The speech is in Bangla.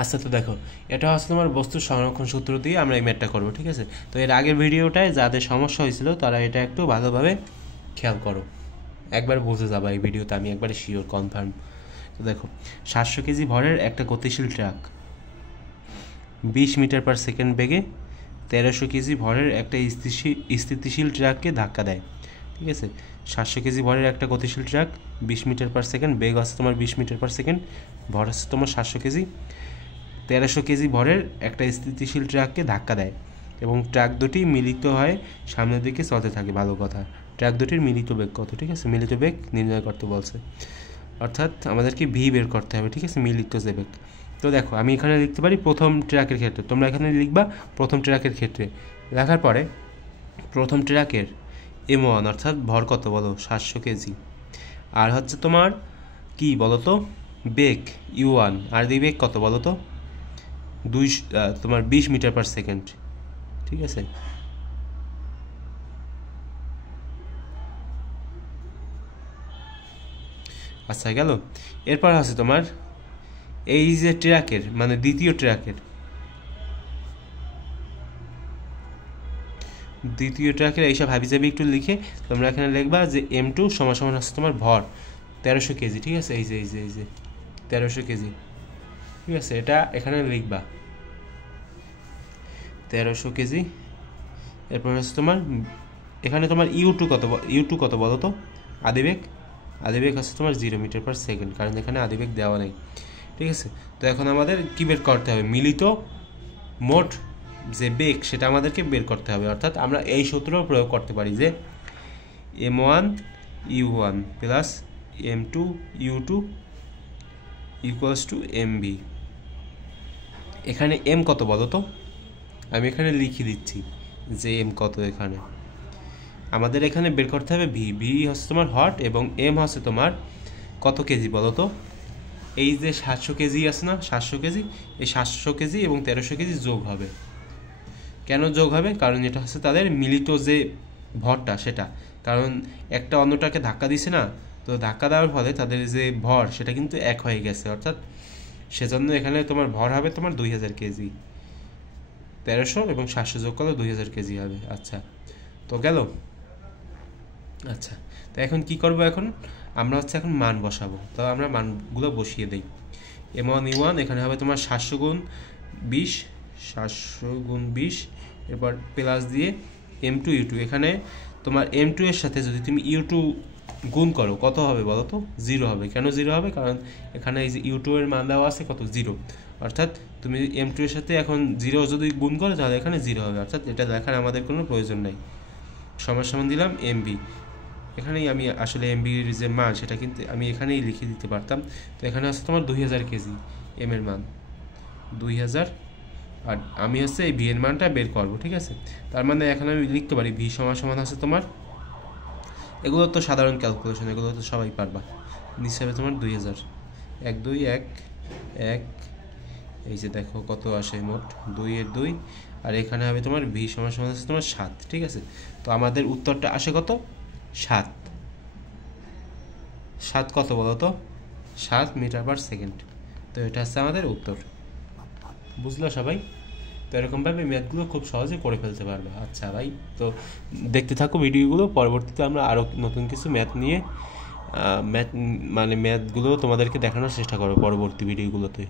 আচ্ছা, তো দেখো, এটা হচ্ছে তোমার বস্তুর সংরক্ষণ সূত্র দিয়ে আমরা এই ম্যাথটা করবো, ঠিক আছে? তো এর আগের ভিডিওটায় যাদের সমস্যা হয়েছিল তারা এটা একটু ভালোভাবে খেয়াল করো, একবার বুঝে যাবা এই ভিডিওতে, আমি একবারে শিওর কনফার্ম। তো দেখো, 700 কেজি ভরের একটা গতিশীল ট্রাক 20 মিটার/সেকেন্ড বেগে 1300 কেজি ভরের একটা স্থিতিশীল ট্রাককে ধাক্কা দেয়, ঠিক আছে? 700 কেজি ভরের একটা গতিশীল ট্রাক 20 মিটার/সেকেন্ড, বেগ হচ্ছে তোমার 20 মিটার/সেকেন্ড, ভর হচ্ছে তোমার 700 কেজি, 1300 কেজি ভরের একটা স্থিতিশীল ট্রাককে ধাক্কা দেয় এবং ট্রাক দুটি মিলিত হয় সামনের দিকে চলতে থাকে। ভালো কথা, ট্রাক দুটির মিলিত বেগ কত, ঠিক আছে? মিলিত বেগ নির্ণয় করতে বলছে, অর্থাৎ আমাদেরকে ভি বের করতে হবে, ঠিক আছে? মিলিত যে বেগ। তো দেখো, আমি এখানে লিখতে পারি প্রথম ট্রাকের ক্ষেত্রে, তোমরা এখানে লিখবা প্রথম ট্রাকের ক্ষেত্রে। লেখার পরে প্রথম ট্রাকের M1 অর্থাৎ ভর কত বলো, 700 কেজি, আর হচ্ছে তোমার কি বলো তো, বেগ U1, আর এই বেগ কত বলো তো, তোমার 20 মিটার/সেকেন্ড, ঠিক আছে? আচ্ছা, গেল। এরপর আছে তোমার এই যে ট্রাকের, মানে দ্বিতীয় ট্রাকের এইসব হাবিজাবি একটু লিখে তোমরা এখানে লিখবা যে M2 সমান সমান হচ্ছে তোমার ভর 1300 কেজি, ঠিক আছে? এই যে 1300 কেজি, ঠিক আছে? এটা এখানে লিখবা 1300 কেজি। এরপর হচ্ছে তোমার এখানে তোমার ইউ টু কত বলো তো, আদিবেগ হচ্ছে তোমার 0 মিটার/সেকেন্ড, কারণ এখানে আদিবেগ দেওয়া নেই, ঠিক আছে? তো এখন আমাদের কী বের করতে হবে, মিলিত মোট যে বেগ সেটা আমাদেরকে বের করতে হবে, অর্থাৎ আমরা এই সূত্র প্রয়োগ করতে পারি যে M1 U1 plus M2 U2 equals to MB। এখানে M কত বলো তো, আমি এখানে লিখে দিচ্ছি যে M কত। এখানে আমাদের এখানে বের করতে হবে ভি হচ্ছে তোমার হট, এবং M হচ্ছে তোমার কত কেজি বলো তো। এই যে 700 কেজি আছে না, 700 কেজি, এই 700 কেজি এবং 1300 কেজি যোগ হবে। কেন যোগ হবে? কারণ এটা হচ্ছে তাদের মিলিত যে ভরটা সেটা, কারণ একটা অন্যটাকে ধাক্কা দিছে না, তো ধাক্কা দেওয়ার ফলে তাদের যে ভর সেটা কিন্তু এক হয়ে গেছে, অর্থাৎ সেজন্য এখানে তোমার ভর হবে তোমার 2000 কেজি। 1300 এবং 700 যোগ করলে 2000 কেজি হবে। আচ্ছা, তো গেল। আচ্ছা, তো এখন কি করব, এখন আমরা হচ্ছে এখন মান বসাবো। তো আমরা মানগুলো বসিয়ে দিই। M1 এখানে হবে তোমার 700 গুণ 20, এরপর প্লাস দিয়ে M2 এখানে তোমার M2 এর সাথে যদি তুমি U2 গুণ করো কত হবে বলো তো, 0 হবে। কেন 0 হবে? কারণ এখানে এই যে U2 এর মান দেওয়া আছে কত, 0, অর্থাৎ তুমি M2 এর সাথে এখন 0 যদি গুণ করো তাহলে এখানে 0 হবে, অর্থাৎ এটা দেখার আমাদের কোনো প্রয়োজন নাই। সমান দিলাম MB। এখানেই আমি আসলে MBর যে মান সেটা কিন্তু আমি এখানেই লিখে দিতে পারতাম। তো এখানে আছে তোমার 2000 কেজি, M এর মান 2000, আর আমি হচ্ছে এই ভি এর মানটা বের করবো, ঠিক আছে? তার মানে এখানে আমি লিখতে পারি ভি সমান আছে তোমার, এগুলো তো সাধারণ ক্যালকুলেশন, এগুলো তো সবাই পারবা। নিচে হবে তোমার 2000, 1 2 1 1, এই যে দেখো কত আসে মোট, 2 এর 2, আর এখানে হবে তোমার ভি সমান আছে তোমার 7, ঠিক আছে? তো আমাদের উত্তরটা আসে কত, 7। 7 কত বলো তো, 7 মিটার/সেকেন্ড। তো এটা হচ্ছে আমাদের উত্তর। বুঝলো সবাই? তো এরকমভাবে ম্যাথগুলো খুব সহজে করে ফেলতে পারবে। আচ্ছা ভাই, তো দেখতে থাকো ভিডিওগুলো, পরবর্তীতে আমরা আরও নতুন কিছু ম্যাথ নিয়ে ম্যাথগুলো তোমাদেরকে দেখানোর চেষ্টা করবো পরবর্তী ভিডিওগুলোতে।